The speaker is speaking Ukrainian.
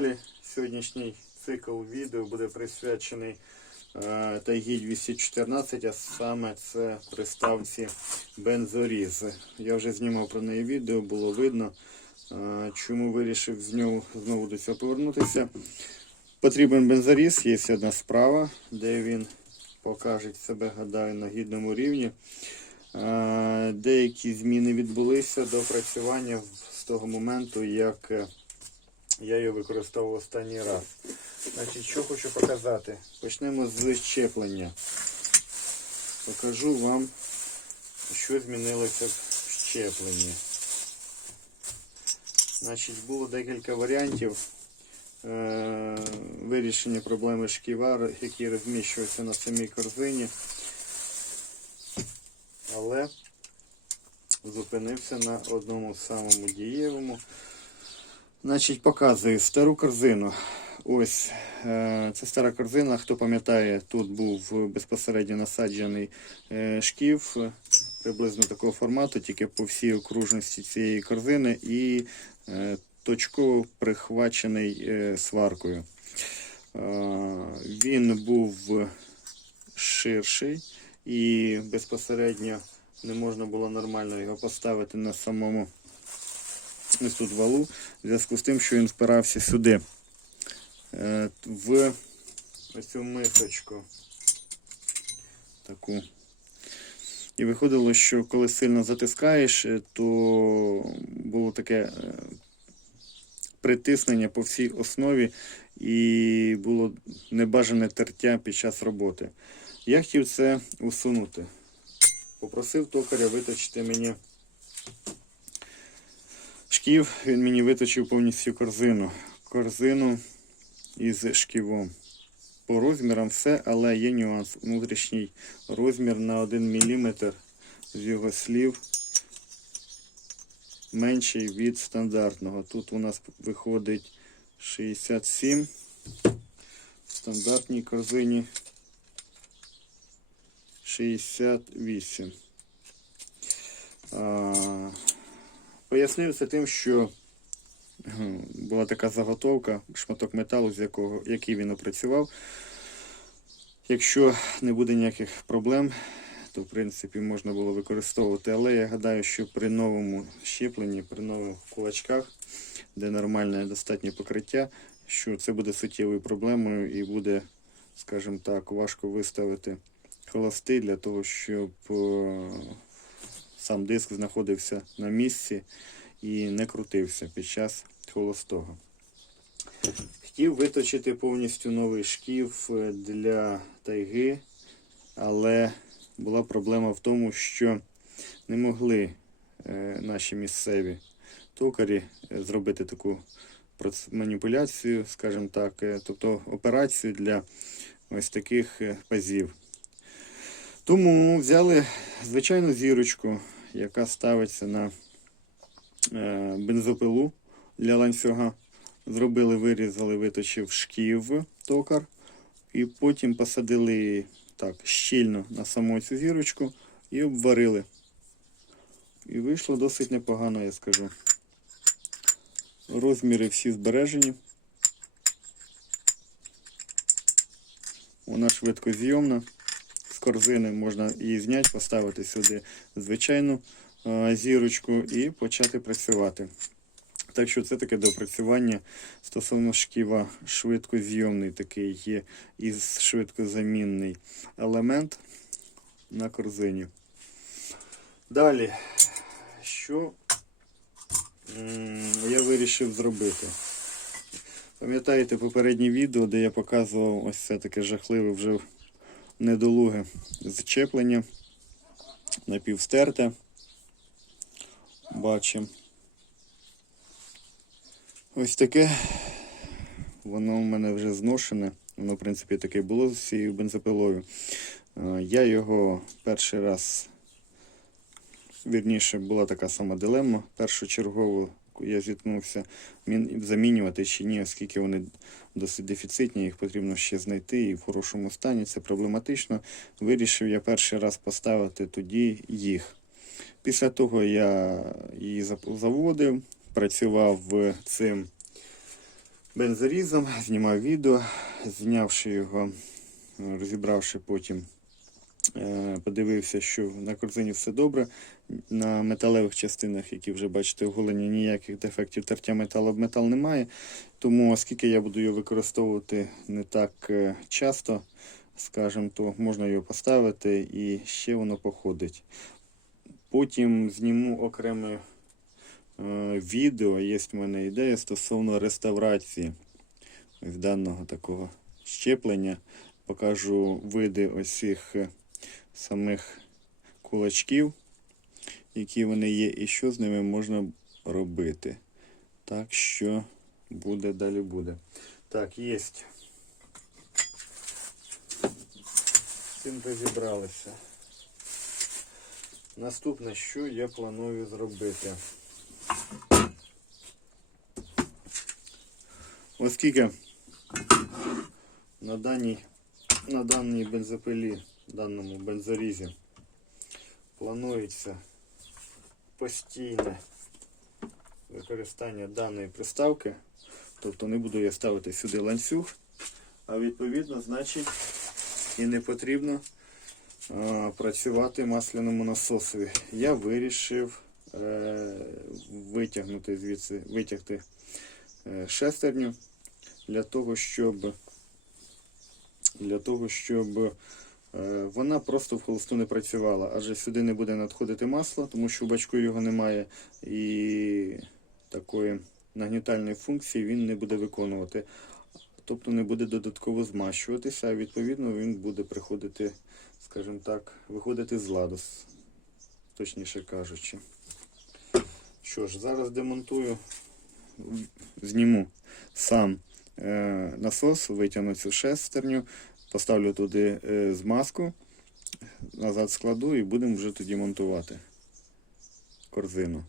каналі. Сьогоднішній цикл відео буде присвячений е, Тайгі 214, а саме це приставці бензоріз. Я вже знімав про неї відео, було видно, е, чому вирішив з нього знову до цього повернутися. Потрібен бензоріз, є одна справа, де він покаже себе, гадаю, на гідному рівні. Е, Деякі зміни відбулися до опрацювання з того моменту, як е, я його використовував останній раз. Значить, що хочу показати? Почнемо з щеплення. Покажу вам, що змінилося в щепленні. Значить, було декілька варіантів е- вирішення проблеми шківа, які розміщуються на самій корзині. Але зупинився на одному самому дієвому. Значить, показую стару корзину. Ось е, це стара корзина. Хто пам'ятає, тут був безпосередньо насаджений е, шків е, приблизно такого формату, тільки по всій окружності цієї корзини і точково прихвачений сваркою. Він був ширший і безпосередньо не можна було нормально його поставити на самому тут валу, в зв'язку з тим, що він впирався сюди, е, в цю мисочку. Таку. І виходило, що коли сильно затискаєш, е, то було таке е, притиснення по всій основі і було небажане тертя під час роботи. Я хотів це усунути. Попросив токаря виточити мені шків, він мені виточив повністю корзину. Корзину із шківом. По розмірам все, але є нюанс. Внутрішній розмір на 1 мм з його слів менший від стандартного. Тут у нас виходить 67 в стандартній корзині 68. А, Пояснив це тим, що була така заготовка, шматок металу, з якого, який він опрацював. Якщо не буде ніяких проблем, то в принципі можна було використовувати. Але я гадаю, що при новому щепленні, при нових кулачках, де нормальне достатнє покриття, що це буде суттєвою проблемою і буде, скажімо так, важко виставити холости для того, щоб е, сам диск знаходився на місці і не крутився під час холостого. Хотів виточити повністю новий шків е, для тайги, але була проблема в тому, що не могли е, наші місцеві токарі е, зробити таку маніпуляцію, скажімо так, тобто операцію для ось таких пазів. Тому взяли звичайну зірочку, яка ставиться на е, бензопилу для ланцюга. Зробили, вирізали, виточив шків токар. І потім посадили так щільно на саму цю зірочку і обварили. І вийшло досить непогано, я скажу. Розміри всі збережені. Вона швидкозйомна корзини можна її зняти, поставити сюди звичайну е, зірочку і почати працювати. Так що це таке допрацювання стосовно шківа швидкозйомний такий є і швидкозамінний елемент на корзині. Далі, що я вирішив зробити? Пам'ятаєте попереднє відео, де я показував ось це таке жахливе вже недолуге зчеплення напівстерте. Бачимо. Ось таке. Воно в мене вже зношене. Воно, в принципі, таке було з цією бензопилою. Е, Я його перший раз, вірніше, була така сама дилема. Першочергово я зіткнувся замінювати чи ні, оскільки вони досить дефіцитні, їх потрібно ще знайти і в хорошому стані. Це проблематично. Вирішив я перший раз поставити тоді їх. Після того я її заводив, працював цим бензорізом, знімав відео, знявши його, розібравши потім, подивився, що на корзині все добре. На металевих частинах, які вже бачите, оголені, ніяких дефектів тертя метал об метал немає. Тому, оскільки я буду його використовувати не так е, часто, скажімо, то можна його поставити і ще воно походить. Потім зніму окреме е, відео, є в мене ідея стосовно реставрації ось даного такого щеплення. Покажу види ось цих е, самих кулачків, які вони є, і що з ними можна робити. Так що буде далі буде. Так, є. Цим розібралися. Наступне, що я планую зробити. Оскільки на даній, на даній бензопилі, даному бензорізі планується постійне використання даної приставки, тобто не буду я ставити сюди ланцюг, а відповідно, значить, і не потрібно а, працювати масляному насосові. Я вирішив е, витягнути звідси, витягти е, шестерню для того, щоб для того, щоб вона просто в холосту не працювала, адже сюди не буде надходити масло, тому що в бачку його немає і такої нагнітальної функції він не буде виконувати. Тобто не буде додатково змащуватися, а відповідно він буде приходити, скажімо так, виходити з ладу, точніше кажучи. Що ж, зараз демонтую, зніму сам е, насос, витягну цю шестерню, поставлю туди е, змазку, назад складу і будемо вже тоді монтувати корзину.